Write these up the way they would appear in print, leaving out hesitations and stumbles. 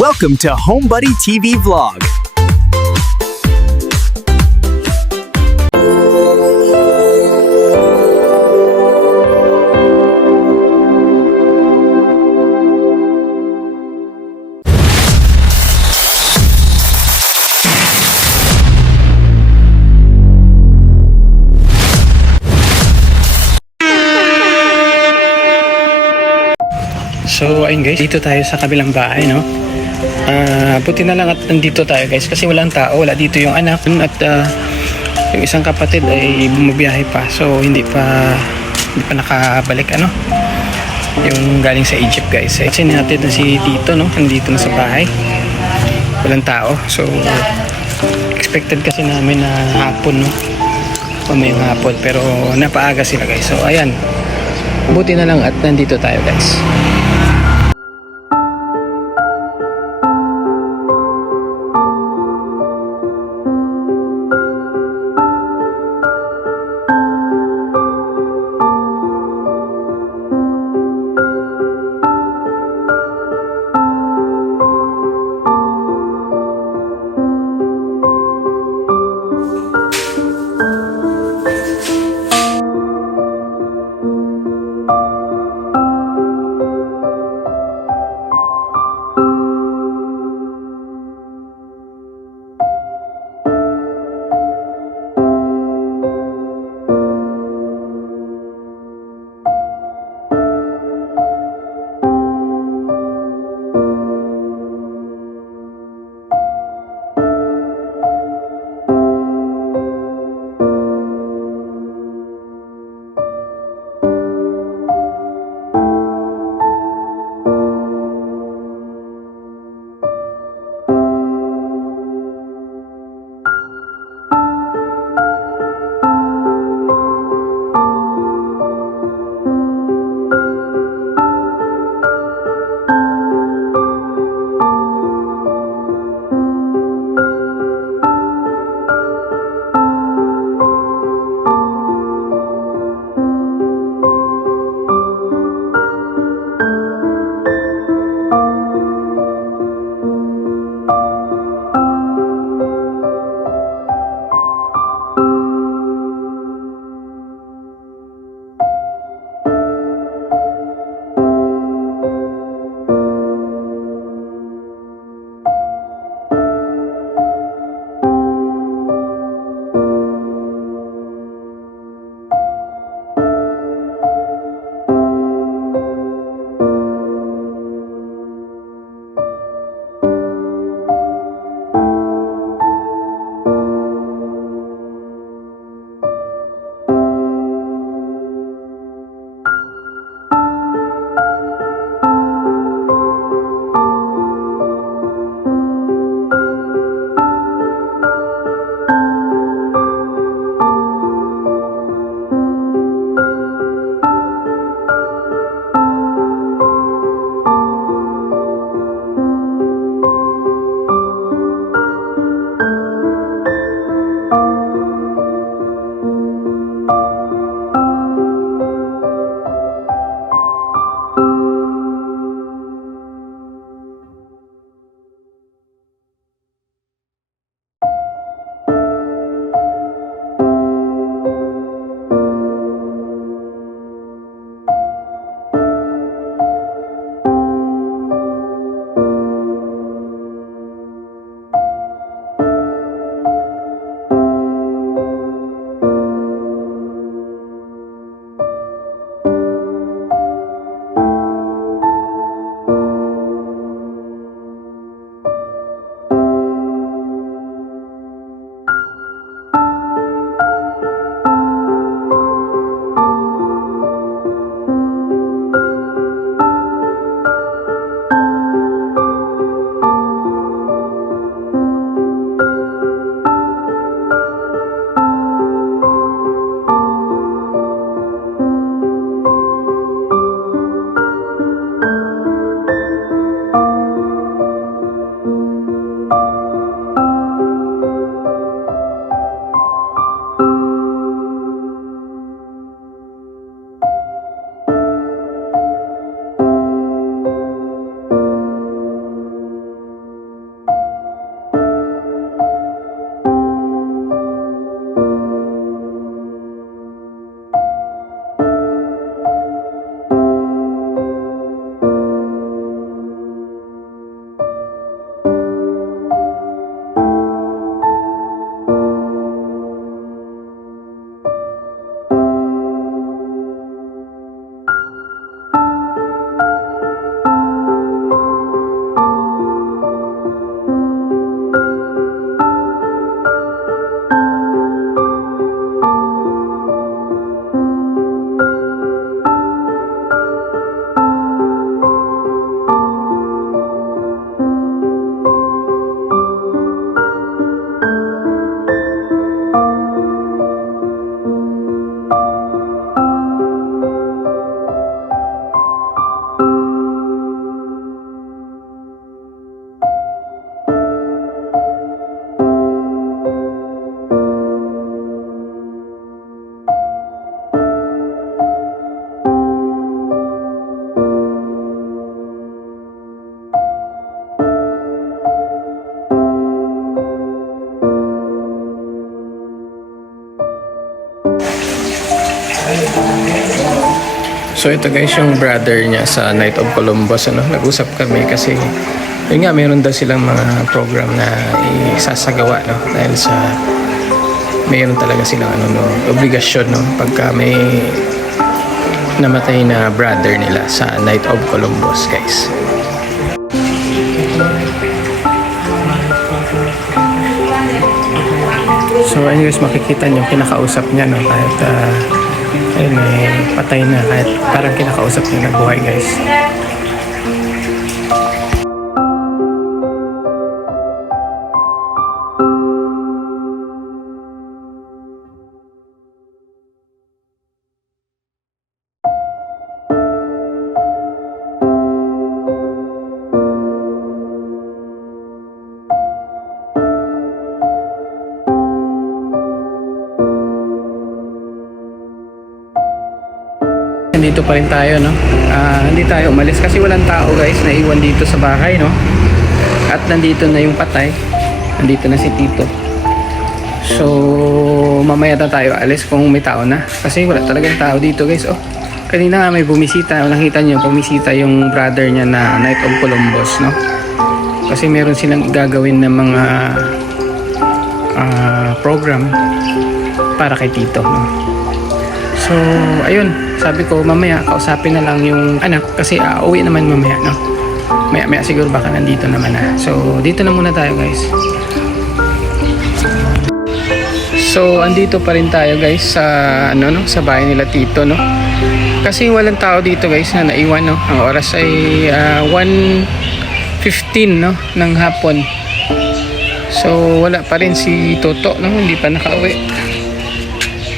Welcome to HomeBuddy TV Vlog. So ayun guys, dito tayo sa kabilang bahay, no? Buti na lang at nandito tayo guys kasi walang tao, wala dito yung anak at yung isang kapatid ay bumabiyahe pa, so hindi pa nakabalik, ano, yung galing sa Egypt guys. Kasi natin na si Tito, no? Nandito na sa bahay, walang tao, so expected kasi namin na hapon, no? May hapon, pero napaaga sila guys. So ayan, buti na lang at nandito tayo guys. So ito guys yung brother niya sa Night of Columbus, ano, nag-usap kami kasi yun nga, meron daw silang mga program na isasagawa, no, dahil sa mayroon talaga silang ano, no, obligasyon, no, pagka may namatay na brother nila sa Night of Columbus, guys. So ayun guys, makikita nyo kinakausap niya, no, kahit ayun, patay na, kahit parang kinakausap niya na buhay, guys. Dito pa rin tayo, no? Hindi tayo umalis kasi walang tao, guys, naiwan dito sa bahay, no? At nandito na yung patay, nandito na si Tito. So mamaya na tayo alis kung may tao na, kasi wala talagang tao dito, guys. Oh, kanina nga may bumisita, nakita nyo, bumisita yung brother niya na Night of Columbus, no? Kasi meron silang gagawin na mga program para kay Tito, no? So ayun, sabi ko mamaya kausapin na lang yung anak kasi uwi naman mamaya, no? Maya siguro baka nandito naman na. So dito na muna tayo, guys. So andito pa rin tayo, guys, sa ano, no, sa bahay nila Tito, no? Kasi walang tao dito, guys, na naiwan, no? Ang oras ay 1:15, no, ng hapon. So wala pa rin si Toto, no? Hindi pa nakauwi.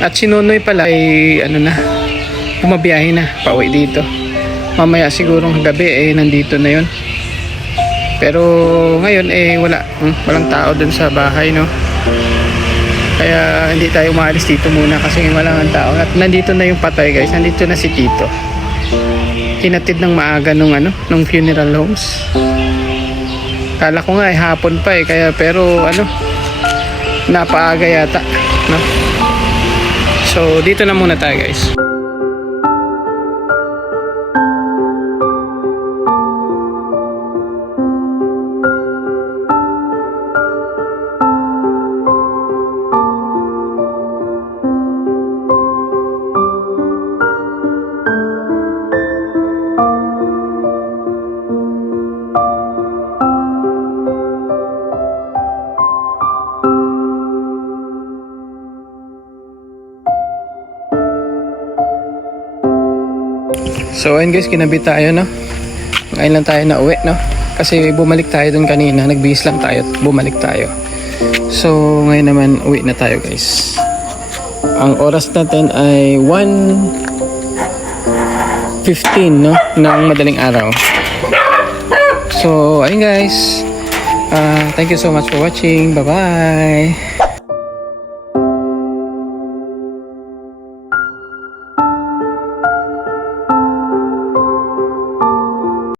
At si Nonoy pala ay ano na, bumabiyahe na pauwi dito. Mamaya sigurong gabi nandito na yun. Pero ngayon walang tao dun sa bahay, no? Kaya hindi tayo umaalis dito muna kasi walang tao. At nandito na yung patay, guys. Nandito na si Tito. Hinatid ng maaga nung funeral homes. Kala ko nga hapon pa pero napaaga yata, no? So dito na muna tayo, guys. So ayun, guys, kinabi tayo, no? Ngayon lang tayo na uwi, no? Kasi bumalik tayo dun kanina, nagbihis lang tayo at bumalik tayo. So ngayon naman uwi na tayo, guys. Ang oras natin ay 1:15, no, ng madaling araw. So ayun, guys, thank you so much for watching. Bye bye.